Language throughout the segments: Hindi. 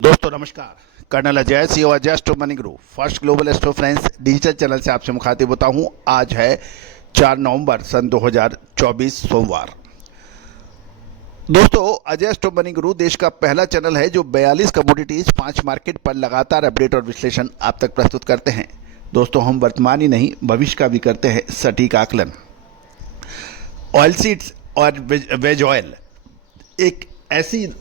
दोस्तों नमस्कार। Colonel Ajay C Ajay astro money group first global astro friends digital channel से आपसे मुखातिब होता हूं। आज है 4 नवंबर सन 2024 सोमवार। दोस्तों अजय एस्ट्रो मनी गुरु देश का पहला चैनल है जो 42 कमोडिटीज 5 मार्केट पर लगातार अपडेट और विश्लेषण आप तक प्रस्तुत करते हैं। दोस्तों हम वर्तमान ही नहीं भविष्य का भी करते हैं सटीक आकलन। ऑयल सीड्स और वेज ऑयल एक ऐसी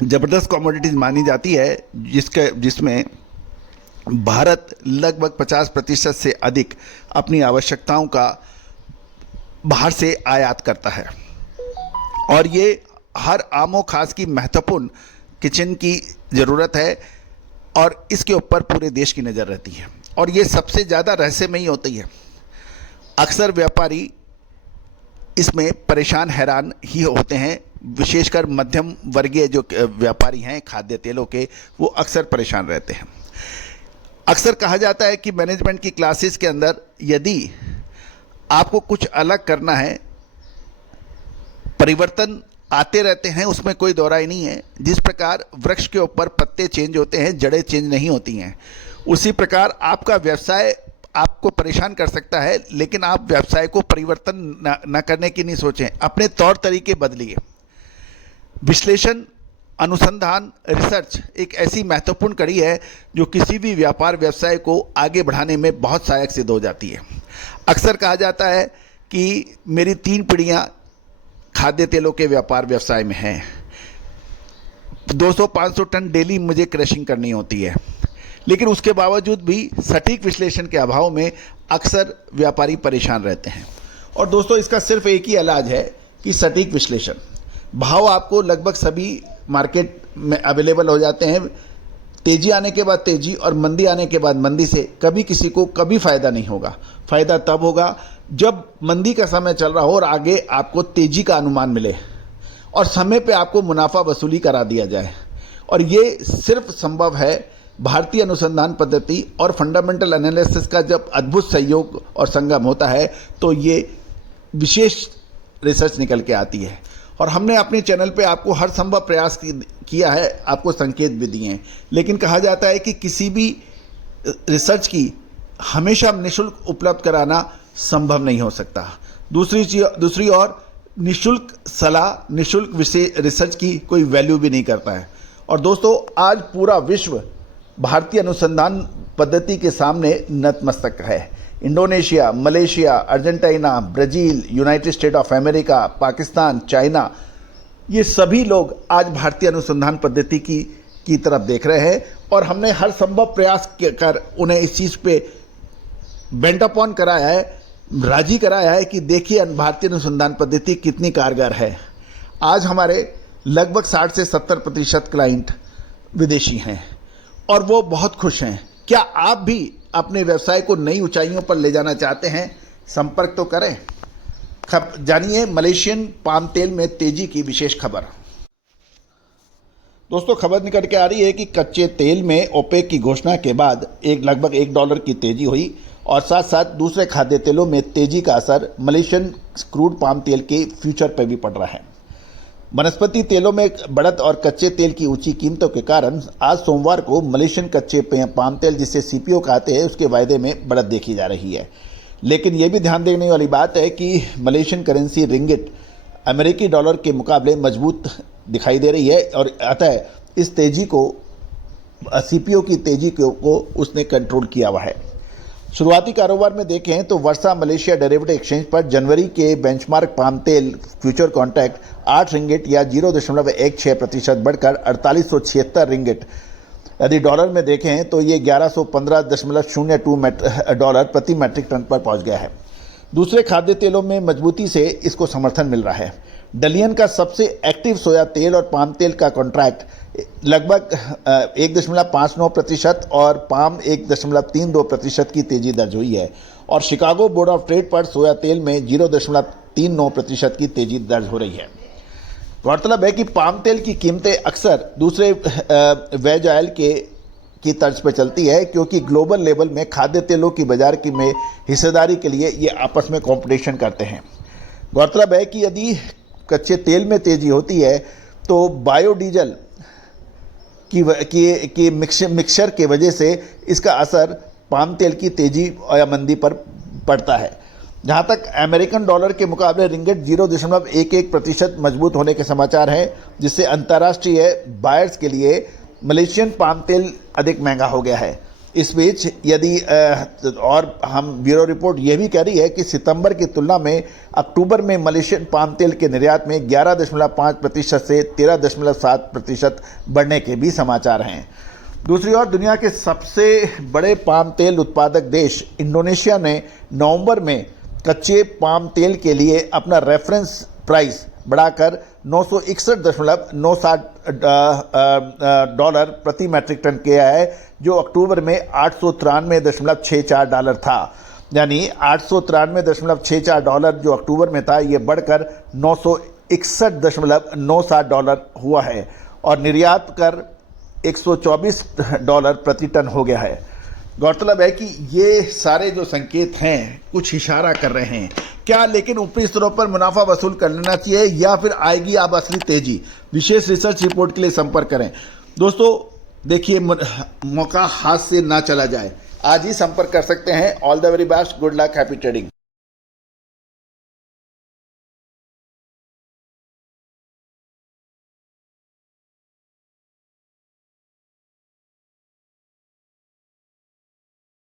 ज़बरदस्त कमोडिटीज़ मानी जाती है जिसमें भारत लगभग 50% से अधिक अपनी आवश्यकताओं का बाहर से आयात करता है और ये हर आमो खास की महत्वपूर्ण किचन की ज़रूरत है और इसके ऊपर पूरे देश की नज़र रहती है और ये सबसे ज़्यादा रहस्यमयी होती है। अक्सर व्यापारी इसमें परेशान हैरान ही होते हैं, विशेषकर मध्यम वर्गीय जो व्यापारी हैं खाद्य तेलों के, वो अक्सर परेशान रहते हैं। अक्सर कहा जाता है कि मैनेजमेंट की क्लासेस के अंदर यदि आपको कुछ अलग करना है, परिवर्तन आते रहते हैं, उसमें कोई दोहराई नहीं है। जिस प्रकार वृक्ष के ऊपर पत्ते चेंज होते हैं, जड़ें चेंज नहीं होती हैं, उसी प्रकार आपका व्यवसाय आपको परेशान कर सकता है, लेकिन आप व्यवसाय को परिवर्तन न करने की नहीं सोचें, अपने तौर तरीके बदलिए। विश्लेषण, अनुसंधान, रिसर्च एक ऐसी महत्वपूर्ण कड़ी है जो किसी भी व्यापार व्यवसाय को आगे बढ़ाने में बहुत सहायक सिद्ध हो जाती है। अक्सर कहा जाता है कि मेरी 3 पीढ़ियां खाद्य तेलों के व्यापार व्यवसाय में हैं, 200-500 टन डेली मुझे क्रशिंग करनी होती है, लेकिन उसके बावजूद भी सटीक विश्लेषण के अभाव में अक्सर व्यापारी परेशान रहते हैं। और दोस्तों इसका सिर्फ एक ही इलाज है कि सटीक विश्लेषण। भाव आपको लगभग सभी मार्केट में अवेलेबल हो जाते हैं। तेजी आने के बाद तेजी और मंदी आने के बाद मंदी से कभी किसी को कभी फ़ायदा नहीं होगा। फ़ायदा तब होगा जब मंदी का समय चल रहा हो और आगे आपको तेजी का अनुमान मिले और समय पे आपको मुनाफा वसूली करा दिया जाए। और ये सिर्फ संभव है भारतीय अनुसंधान पद्धति और फंडामेंटल एनालिसिस का जब अद्भुत सहयोग और संगम होता है तो ये विशेष रिसर्च निकल के आती है। और हमने अपने चैनल पे आपको हर संभव प्रयास किया है, आपको संकेत भी दिए हैं, लेकिन कहा जाता है कि किसी भी रिसर्च की हमेशा निःशुल्क उपलब्ध कराना संभव नहीं हो सकता। दूसरी ओर निःशुल्क सलाह, निःशुल्क रिसर्च की कोई वैल्यू भी नहीं करता है। और दोस्तों आज पूरा विश्व भारतीय अनुसंधान पद्धति के सामने नतमस्तक है। Indonesia, Malaysia, Argentina, Brazil, United state of America, Pakistan, China, ये सभी लोग आज भारतीय अनुसंधान पद्धति की तरफ देख रहे हैं और हमने हर संभव प्रयास कर उन्हें इस चीज़ पे बेंट अपॉन कराया है, राजी कराया है कि देखिए भारतीय अनुसंधान पद्धति कितनी कारगर है। आज हमारे लगभग 60 से 70% क्लाइंट विदेशी हैं और वो बहुत खुश हैं। क्या आप भी अपने व्यवसाय को नई ऊंचाइयों पर ले जाना चाहते हैं? संपर्क तो करें। जानिए मलेशियन पाम तेल में तेजी की विशेष खबर। दोस्तों खबर निकल के आ रही है कि कच्चे तेल में ओपेक की घोषणा के बाद लगभग $1 की तेजी हुई और साथ साथ दूसरे खाद्य तेलों में तेजी का असर मलेशियन क्रूड पाम तेल के फ्यूचर पर भी पड़ रहा है। वनस्पति तेलों में बढ़त और कच्चे तेल की ऊंची कीमतों के कारण आज सोमवार को मलेशियन कच्चे पाम तेल जिसे सीपीओ कहते हैं उसके वायदे में बढ़त देखी जा रही है। लेकिन यह भी ध्यान देने वाली बात है कि मलेशियन करेंसी रिंगिट अमेरिकी डॉलर के मुकाबले मजबूत दिखाई दे रही है और अतः इस तेजी को सीपीओ की तेजी को उसने कंट्रोल किया हुआ है। शुरुआती कारोबार में देखें तो वर्षा मलेशिया डेरिवेटिव एक्सचेंज पर जनवरी के बेंचमार्क पाम तेल फ्यूचर कॉन्ट्रैक्ट 8 रिंगिट या 0.16% बढ़कर 4876 रिंगिट, यदि डॉलर में देखें तो ये $1115.02 प्रति मैट्रिक टन पर पहुंच गया है। दूसरे खाद्य तेलों में मजबूती से इसको समर्थन मिल रहा है। डलियन का सबसे एक्टिव सोया तेल और पाम तेल का कॉन्ट्रैक्ट लगभग 1.59% और पाम 1.32% की तेजी दर्ज हुई है और शिकागो बोर्ड ऑफ ट्रेड पर सोया तेल में 0.39% की तेजी दर्ज हो रही है। गौरतलब है कि पाम तेल की कीमतें अक्सर दूसरे वेज ऑयल की तर्ज पर चलती है क्योंकि ग्लोबल लेवल में खाद्य तेलों की बाजार में हिस्सेदारी के लिए ये आपस में कंपटीशन करते हैं। गौरतलब है कि यदि कच्चे तेल में तेजी होती है तो बायोडीजल की मिक्सचर की वजह से इसका असर पाम तेल की तेजी या मंदी पर पड़ता है। जहां तक अमेरिकन डॉलर के मुकाबले रिंगिट 0.11% मजबूत होने के समाचार हैं, जिससे अंतर्राष्ट्रीय बायर्स के लिए मलेशियन पाम तेल अधिक महंगा हो गया है। इस बीच यदि और हम ब्यूरो रिपोर्ट ये भी कह रही है कि सितंबर की तुलना में अक्टूबर में मलेशियन पाम तेल के निर्यात में 11.5% से 13.7% बढ़ने के भी समाचार हैं। दूसरी ओर दुनिया के सबसे बड़े पाम तेल उत्पादक देश इंडोनेशिया ने नवंबर में कच्चे पाम तेल के लिए अपना रेफरेंस प्राइस बढ़ाकर $961.90 प्रति मैट्रिक टन किया है, जो अक्टूबर में $893.64 था। यानी $893.64 जो अक्टूबर में था, ये बढ़कर $961.90 हुआ है और निर्यात कर $124 प्रति टन हो गया है। गौरतलब है कि ये सारे जो संकेत हैं कुछ इशारा कर रहे हैं क्या, लेकिन ऊपरी स्तरों पर मुनाफा वसूल कर लेना चाहिए या फिर आएगी अब असली तेजी। विशेष रिसर्च रिपोर्ट के लिए संपर्क करें। दोस्तों देखिए, मौका हाथ से ना चला जाए, आज ही संपर्क कर सकते हैं। All the very best, good luck, happy trading.